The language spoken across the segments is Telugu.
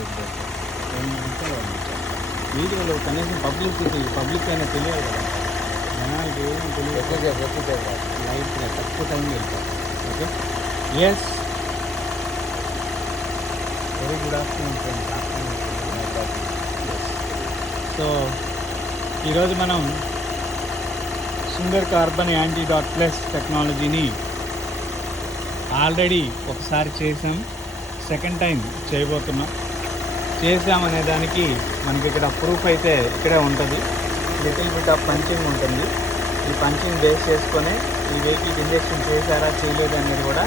అంటే వీడియోలో కనీసం పబ్లిక్ అయినా తెలియాలి కదా, జనాలకి ఏమీ తెలియదు. లైట్గా తక్కువ టైంలో వెళ్తాం. Okay, yes, very good afternoon friends. So ఈరోజు మనం సుందర్ కార్బన్ యాంటీడాట్ ప్లస్ టెక్నాలజీని ఆల్రెడీ ఒకసారి చేసాం, సెకండ్ టైం చేయబోతున్నాం. చేసామనే దానికి మనకి ఇక్కడ ప్రూఫ్ అయితే ఇక్కడే ఉంటుంది. లిటిల్ బిట్ ఆఫ్ పంచింగ్ ఉంటుంది. ఈ పంచింగ్ బేస్ చేసుకొని ఈ వెహికల్కి ఇంజెక్షన్ చేశారా చేయలేదు అనేది కూడా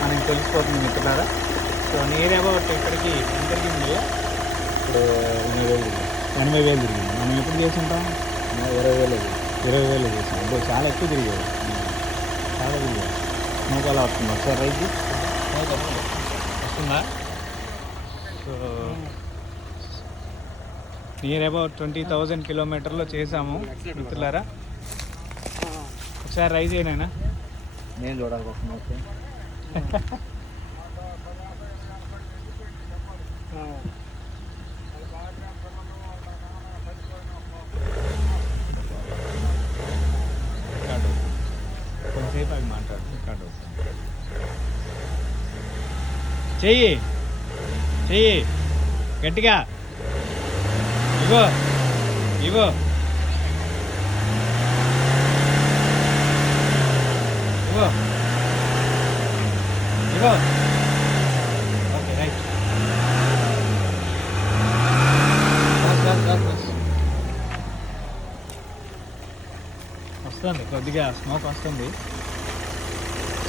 మనకి తెలిసిపోతుంది మిత్రులారా. సో నియర్ అబౌట్ ఇక్కడికి ఎంత తిరిగింది? ఇప్పుడు 80,000 తిరిగింది. మనం ఎప్పుడు చేసి ఉంటాం? 20,000 చేసాం. అప్పుడు చాలా ఎక్కువ తిరిగాడు, చాలా తిరిగాడు. స్మోక్ అలా వస్తుంది. ఒకసారి రైట్ వస్తుందా? సో నియర్ అబౌట్ 20,000 కిలోమీటర్లో చేసాము మిత్రులారా. ఒకసారి రైజ్ అయినా నేను చూడాలి. ఓకే, కొంతసేపు అవి మాట్లాడు. రికార్డు చెయ్యి చెయ్యి గట్టిగా ఇగో ఇగో ఇగో ఇగో. Okay right. వస్తుంది, కొద్దిగా స్మోక్ వస్తుంది.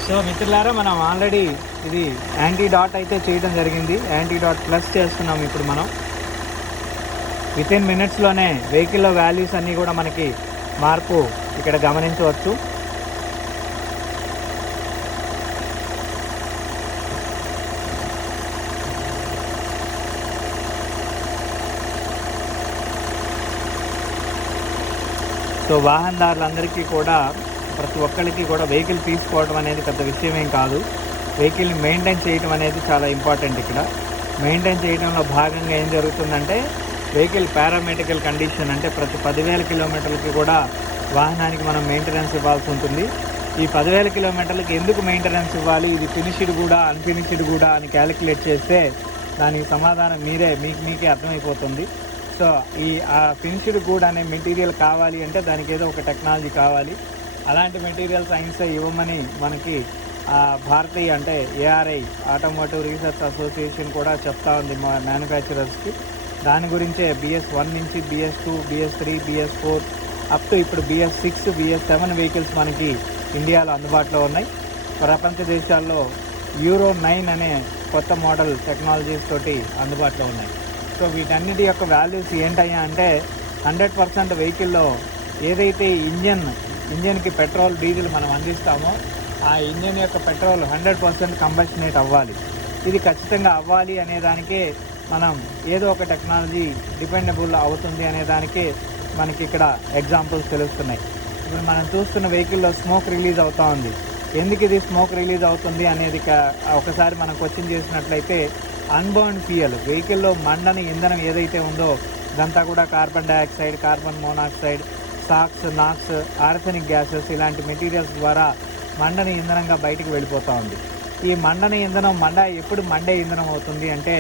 సో మిత్రులారా, మనం ఆల్రెడీ ఇది యాంటీడాట్ అయితే చేయడం జరిగింది. యాంటీడాట్ ప్లస్ చేస్తున్నాం ఇప్పుడు మనం. వితిన్ మినిట్స్లోనే వెహికల్లో వాల్యూస్ అన్నీ కూడా మనకి మార్పు ఇక్కడ గమనించవచ్చు. సో వాహనదారులందరికీ కూడా, ప్రతి ఒక్కరికి కూడా వెహికల్ తీసుకోవడం అనేది పెద్ద విషయం ఏం కాదు. వెహికల్ని మెయింటైన్ చేయడం అనేది చాలా ఇంపార్టెంట్. ఇక్కడ మెయింటైన్ చేయడంలో భాగంగా ఏం జరుగుతుందంటే, వెహికల్ పారామెడికల్ కండిషన్ అంటే ప్రతి 10,000 కిలోమీటర్లకి కూడా వాహనానికి మనం మెయింటెనెన్స్ ఇవ్వాల్సి ఉంటుంది. ఈ 10,000 కిలోమీటర్లకి ఎందుకు మెయింటెనెన్స్ ఇవ్వాలి, ఇది ఫినిష్డ్ కూడా అన్ఫినిష్డ్ కూడా అని క్యాలిక్యులేట్ చేస్తే దానికి సమాధానం మీకే అర్థమైపోతుంది. సో ఈ ఫినిష్డ్ గూడ్ అనే మెటీరియల్ కావాలి అంటే దానికి ఏదో ఒక టెక్నాలజీ కావాలి. అలాంటి మెటీరియల్ సైన్స్ ఇవ్వమని మనకి భారతీయ అంటే ARI ఆటోమోటివ్ రీసెర్చ్ అసోసియేషన్ కూడా చెప్తా ఉంది మా మ్యానుఫ్యాక్చరర్స్కి. దాని గురించే BS1 నుంచి BS2, BS3, BS4 up to ఇప్పుడు BS6, BS7 వెహికల్స్ మనకి ఇండియాలో అందుబాటులో ఉన్నాయి. ప్రపంచ దేశాల్లో Euro 9 అనే కొత్త మోడల్ టెక్నాలజీస్ తోటి అందుబాటులో ఉన్నాయి. సో వీటన్నిటి యొక్క వాల్యూస్ ఏంటయ్యా అంటే, 100% వెహికల్లో ఏదైతే ఇంజన్కి పెట్రోల్, డీజిల్ మనం అందిస్తామో ఆ ఇంజన్ యొక్క పెట్రోల్ 100% కంబషనేట్ అవ్వాలి. ఇది ఖచ్చితంగా అవ్వాలి అనే దానికే మనం ఏదో ఒక టెక్నాలజీ డిపెండబుల్ అవుతుంది అనే దానికే మనకి ఇక్కడ ఎగ్జాంపుల్స్ తెలుస్తున్నాయి. ఇప్పుడు మనం చూస్తున్న వెహికల్లో స్మోక్ రిలీజ్ అవుతూ ఉంది. ఎందుకు ఇది స్మోక్ రిలీజ్ అవుతుంది అనేది ఒకసారి మనం క్వశ్చన్ చేసినట్లయితే, అన్బర్న్ ఫ్యూయల్, వెహికల్లో మండని ఇంధనం ఏదైతే ఉందో ఇదంతా కూడా carbon dioxide, carbon monoxide, SOx, NOx, arsenic gases ఇలాంటి మెటీరియల్స్ ద్వారా మండని ఇంధనంగా బయటికి వెళ్ళిపోతూ ఉంది. ఈ మండని ఇంధనం ఎప్పుడు మండే ఇంధనం అవుతుంది అంటే,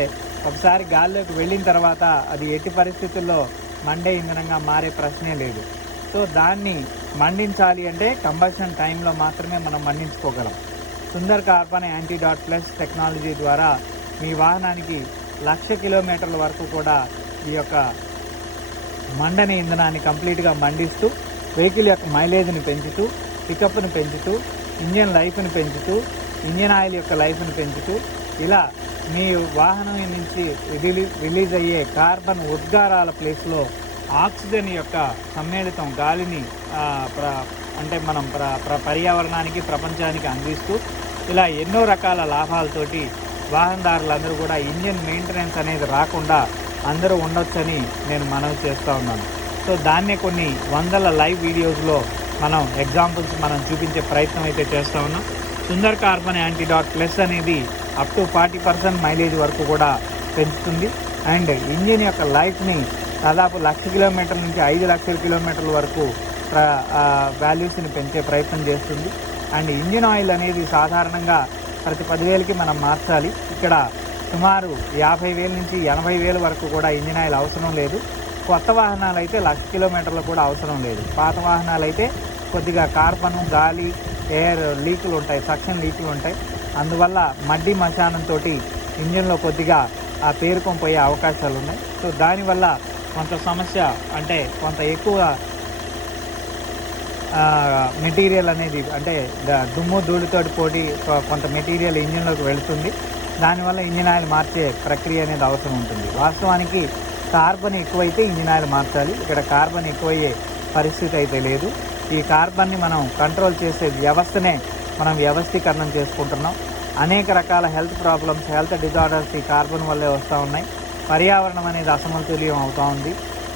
ఒకసారి గాల్లోకి వెళ్ళిన తర్వాత అది ఎట్టి పరిస్థితుల్లో మండే ఇంధనంగా మారే ప్రశ్నే లేదు. సో దాన్ని మండించాలి అంటే కంబషన్ టైంలో మాత్రమే మనం మండించుకోగలం. Sundar carbon antidote plus technology ద్వారా మీ వాహనానికి 1,00,000 కిలోమీటర్ల వరకు కూడా ఈ యొక్క మండని ఇంధనాన్ని కంప్లీట్గా మండిస్తూ, వెహికల్ యొక్క మైలేజ్ని పెంచుతూ, పికప్ని పెంచుతూ, ఇంజన్ లైఫ్ని పెంచుతూ, ఇంజన్ ఆయిల్ యొక్క లైఫ్ని పెంచుతూ, ఇలా మీ వాహనం నుంచి రిలీజ్ అయ్యే కార్బన్ ఉద్గారాల ప్లేస్లో ఆక్సిజన్ యొక్క సమ్మేళితం గాలిని అంటే మనం పర్యావరణానికి, ప్రపంచానికి అందిస్తూ, ఇలా ఎన్నో రకాల లాభాలతోటి వాహనదారులందరూ కూడా ఇంజన్ మెయింటెనెన్స్ అనేది రాకుండా అందరూ ఉండొచ్చని నేను మనవి చేస్తూ ఉన్నాను. సో దాన్నే కొన్ని వందల లైవ్ వీడియోస్లో మనం ఎగ్జాంపుల్స్ మనం చూపించే ప్రయత్నం అయితే చేస్తూ ఉన్నాం. సుందర్ కార్బన్ యాంటీడాట్ ప్లస్ అనేది అప్ టు 40% మైలేజ్ వరకు కూడా పెంచుతుంది. అండ్ ఇంజిన్ యొక్క లైఫ్ని దాదాపు 1,00,000 కిలోమీటర్ల నుంచి 5,00,000 కిలోమీటర్ల వరకు వాల్యూస్ని పెంచే ప్రయత్నం చేస్తుంది. అండ్ ఇంజిన్ ఆయిల్ అనేది సాధారణంగా ప్రతి 10,000కి మనం మార్చాలి. ఇక్కడ సుమారు 50,000 నుంచి 80,000 వరకు కూడా ఇంజిన్ ఆయిల్ అవసరం లేదు. కొత్త వాహనాలు అయితే 1,00,000 కిలోమీటర్లు కూడా అవసరం లేదు. పాత వాహనాలు అయితే కొద్దిగా కార్బను, గాలి, ఎయిర్ లీకులు ఉంటాయి, సక్షన్ లీకులు ఉంటాయి. అందువల్ల మడ్డి మశానంతో ఇంజిన్లో కొద్దిగా పేరుకొని పోయే అవకాశాలు ఉన్నాయి. సో దానివల్ల కొంత సమస్య, అంటే కొంత ఎక్కువ మెటీరియల్ అనేది, అంటే దుమ్ము ధూళితోటి పోటీ కొంత మెటీరియల్ ఇంజిన్లోకి వెళుతుంది. దానివల్ల ఇంజిన్ ఆయిల్ మార్చే ప్రక్రియ అనేది అవసరం ఉంటుంది. వాస్తవానికి కార్బన్ ఎక్కువైతే ఇంజిన్ ఆయిల్ మార్చాలి. ఇక్కడ కార్బన్ ఎక్కువయ్యే పరిస్థితి అయితే లేదు. ఈ కార్బన్ని మనం కంట్రోల్ చేసే వ్యవస్థనే మనం వ్యవస్థీకరణం చేసుకుంటున్నాం. అనేక రకాల హెల్త్ ప్రాబ్లమ్స్, హెల్త్ డిజార్డర్స్ ఈ కార్బన్ వల్లే వస్తూ ఉన్నాయి. పర్యావరణం అనేది అసమతుల్యం అవుతూ ఉంది.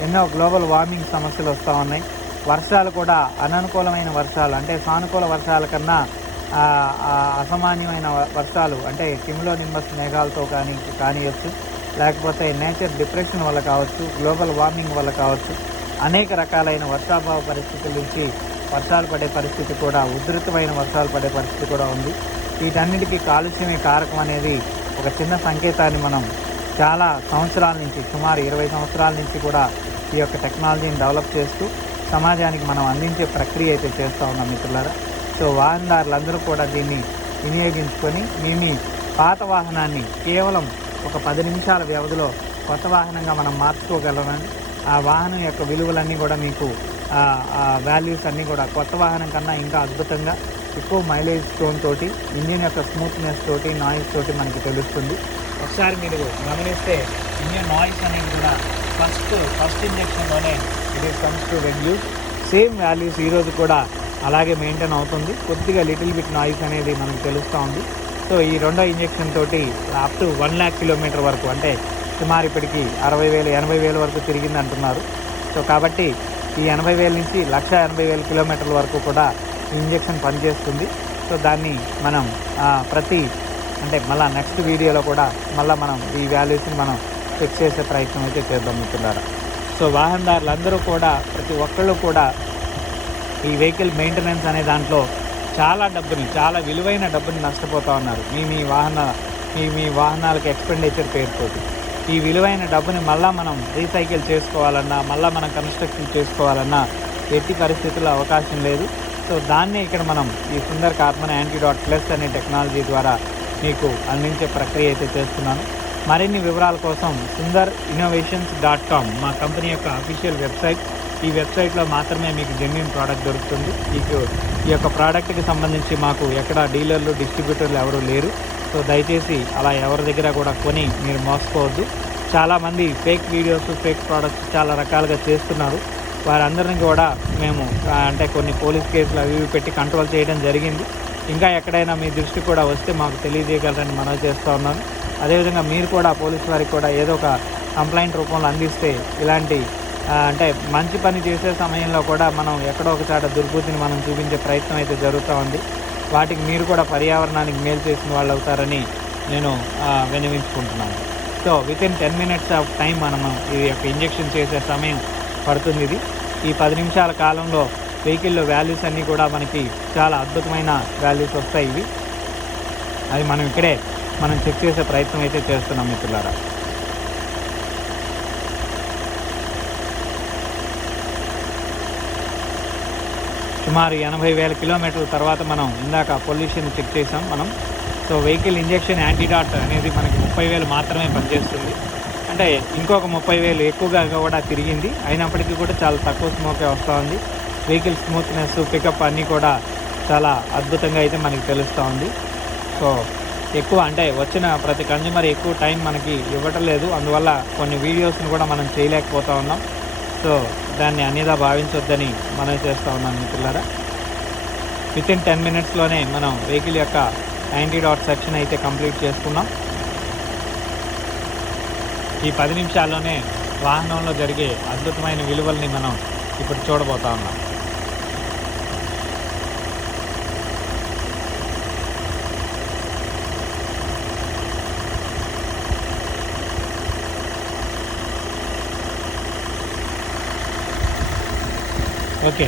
ఎన్నో గ్లోబల్ వార్మింగ్ సమస్యలు వస్తూ ఉన్నాయి. వర్షాలు కూడా అననుకూలమైన వర్షాలు, అంటే సానుకూల వర్షాల కన్నా అసామాన్యమైన వర్షాలు, అంటే కిములో నింబస్ మేఘాలతో కానియచ్చు, లేకపోతే నేచర్ డిప్రెషన్ వల్ల కావచ్చు, గ్లోబల్ వార్మింగ్ వల్ల కావచ్చు, అనేక రకాలైన వర్షాభావ పరిస్థితుల నుంచి వర్షాలు పడే పరిస్థితి కూడా, ఉధృతమైన వర్షాలు పడే పరిస్థితి కూడా ఉంది. వీటన్నిటికీ కాలుష్యమే కారకం అనేది ఒక చిన్న సంకేతాన్ని మనం చాలా సంవత్సరాల నుంచి, సుమారు 20 సంవత్సరాల నుంచి కూడా ఈ యొక్క టెక్నాలజీని డెవలప్ చేస్తూ సమాజానికి మనం అందించే ప్రక్రియ అయితే చేస్తూ ఉన్నాం మిత్రులారా. సో వాహనదారులందరూ కూడా దీన్ని వినియోగించుకొని మీ పాత వాహనాన్ని కేవలం ఒక 10 నిమిషాల వ్యవధిలో కొత్త వాహనంగా మనం మార్చుకోగలమని, ఆ వాహనం యొక్క విలువలన్నీ కూడా మీకు వాల్యూస్ అన్నీ కూడా కొత్త వాహనం కన్నా ఇంకా అద్భుతంగా ఎక్కువ మైలేజ్ టోన్ తోటి, ఇంజిన్ యొక్క స్మూత్నెస్ తోటి, నాయిస్ తోటి మనకి తెలుస్తుంది. ఒకసారి మీరు గమనిస్తే ఇంజిన్ నాయిస్ అనేది కూడా ఫస్ట్ ఇంజెక్షన్లోనే it is comes to reduce. Same values ఈరోజు కూడా అలాగే మెయింటైన్ అవుతుంది. కొద్దిగా లిటిల్ బిట్ నాయిస్ అనేది మనకు తెలుస్తూ ఉంది. సో ఈ రెండో ఇంజెక్షన్ తోటి అప్ టు 1,00,000 కిలోమీటర్ వరకు, అంటే సుమారు ఇప్పటికి 60,000 80,000 వరకు తిరిగింది అంటున్నారు. సో కాబట్టి ఈ 80,000 నుంచి 1,80,000 కిలోమీటర్ల వరకు కూడా ఈ ఇంజెక్షన్ పనిచేస్తుంది. సో దాన్ని మనం అంటే మళ్ళీ నెక్స్ట్ వీడియోలో కూడా మళ్ళీ మనం ఈ వాల్యూస్ని మనం చెక్ చేసే ప్రయత్నం అయితే చేద్దాం మిత్రులారా. సో వాహనదారులందరూ కూడా, ప్రతి ఒక్కళ్ళు కూడా ఈ వెహికల్ మెయింటెనెన్స్ అనే దాంట్లో చాలా విలువైన డబ్బుని నష్టపోతూ ఉన్నారు. మీ వాహనాలకు ఎక్స్పెండిచర్ పేరుతోటి ఈ విలువైన డబ్బుని మళ్ళీ మనం రీసైకిల్ చేసుకోవాలన్నా, మళ్ళీ మనం కన్స్ట్రక్షన్ చేసుకోవాలన్నా ఎట్టి పరిస్థితుల్లో అవకాశం లేదు. సో దాన్నే ఇక్కడ మనం ఈ సుందర్ కార్బన్ యాంటీడాట్ ప్లస్ అనే టెక్నాలజీ ద్వారా మీకు అందించే ప్రక్రియ అయితే చేస్తున్నాను. మరిన్ని వివరాల కోసం sundarinnovations.com మా కంపెనీ యొక్క అఫీషియల్ వెబ్సైట్. ఈ వెబ్సైట్లో మాత్రమే మీకు జెన్యూన్ ప్రోడక్ట్ దొరుకుతుంది. ఈ యొక్క ప్రోడక్ట్కి సంబంధించి మాకు ఎక్కడ డీలర్లు, డిస్ట్రిబ్యూటర్లు ఎవరు లేరు. సో దయచేసి అలా ఎవరి దగ్గర కూడా కొని మీరు మోసపోవద్దు. చాలామంది ఫేక్ వీడియోస్, ఫేక్ ప్రోడక్ట్స్ చాలా రకాలుగా చేస్తున్నారు. వారందరినీ కూడా మేము అంటే కొన్ని పోలీస్ కేసులు అవి పెట్టి కంట్రోల్ చేయడం జరిగింది. ఇంకా ఎక్కడైనా మీ దృష్టి కూడా వస్తే మాకు తెలియజేయగలరని మనవి చేస్తూ ఉన్నాను. అదేవిధంగా మీరు కూడా పోలీసు వారికి కూడా ఏదో ఒక కంప్లైంట్ రూపంలో అందిస్తే, ఇలాంటి అంటే మంచి పని చేసే సమయంలో కూడా మనం ఎక్కడో ఒక చాట దుర్బుద్ధిని మనం చూపించే ప్రయత్నం అయితే జరుగుతూ ఉంది. వాటికి మీరు కూడా పర్యావరణానికి మేలు చేసిన వాళ్ళు అవుతారని నేను విన్నవించుకుంటున్నాను. So within 10 minutes of time మనము ఈ యొక్క ఇంజెక్షన్ చేసే సమయం పడుతుంది. ఈ 10 నిమిషాల కాలంలో వెహికల్లో వాల్యూస్ అన్నీ కూడా మనకి చాలా అద్భుతమైన వాల్యూస్ వస్తాయి. అది మనం చెక్ చేసే ప్రయత్నం అయితే చేస్తున్నాం మిత్రులారా. సుమారు 80,000 కిలోమీటర్ల తర్వాత మనం ఇందాక పొల్యూషన్ చెక్ చేసాం మనం. సో వెహికల్ ఇంజెక్షన్ యాంటీడాట్ అనేది మనకి 30,000 మాత్రమే పనిచేస్తుంది. అంటే ఇంకొక 30,000 ఎక్కువగా కూడా తిరిగింది. అయినప్పటికీ కూడా చాలా తక్కువ స్మోకే వస్తూ ఉంది. వెహికల్ స్మూత్నెస్, పికప్ అన్నీ కూడా చాలా అద్భుతంగా అయితే మనకి తెలుస్తూ ఉంది. సో ఎక్కువ అంటే వచ్చిన ప్రతి కన్జ్యూమర్ ఎక్కువ టైం మనకి ఇవ్వటం లేదు. అందువల్ల కొన్ని వీడియోస్ని కూడా మనం చేయలేకపోతూ ఉన్నాం. సో దాన్ని అన్యదా భావించొద్దని మనం చేస్తూ ఉన్నాం మిత్రులారా. వితిన్ 10 minutesలోనే మనం వెహికల్ యొక్క యాంటీడాట్ సెక్షన్ అయితే కంప్లీట్ చేసుకున్నాం. ఈ 10 నిమిషాల్లోనే వాహనంలో జరిగే అద్భుతమైన విలువల్ని మనం ఇప్పుడు చూడబోతా ఉన్నాం. ఓకే,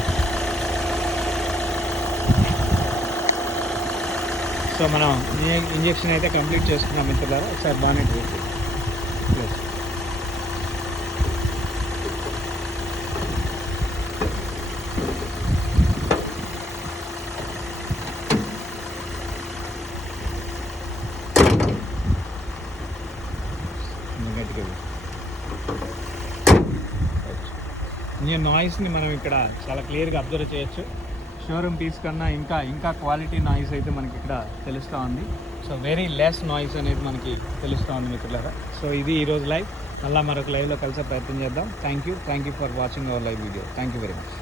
సో మనం ఇంజెక్షన్ అయితే కంప్లీట్ చేసుకున్నాం మిత్రులారా. ఒకసారి బానెట్ వేసి ఇంజన్ నాయిస్ని మనం ఇక్కడ చాలా క్లియర్గా అబ్జర్వ్ చేయొచ్చు. షోరూమ్ పీస్ కన్నా ఇంకా క్వాలిటీ నాయిస్ అయితే మనకి ఇక్కడ తెలుస్తూ ఉంది. సో వెరీ లెస్ నాయిస్ అనేది మనకి తెలుస్తూ ఉంది మిత్రులారా. సో ఇది ఈరోజు లైవ్. మళ్ళీ మరొక లైవ్లో కలిసే ప్రయత్నం చేద్దాం. Thank you for watching our live video. Thank you very much.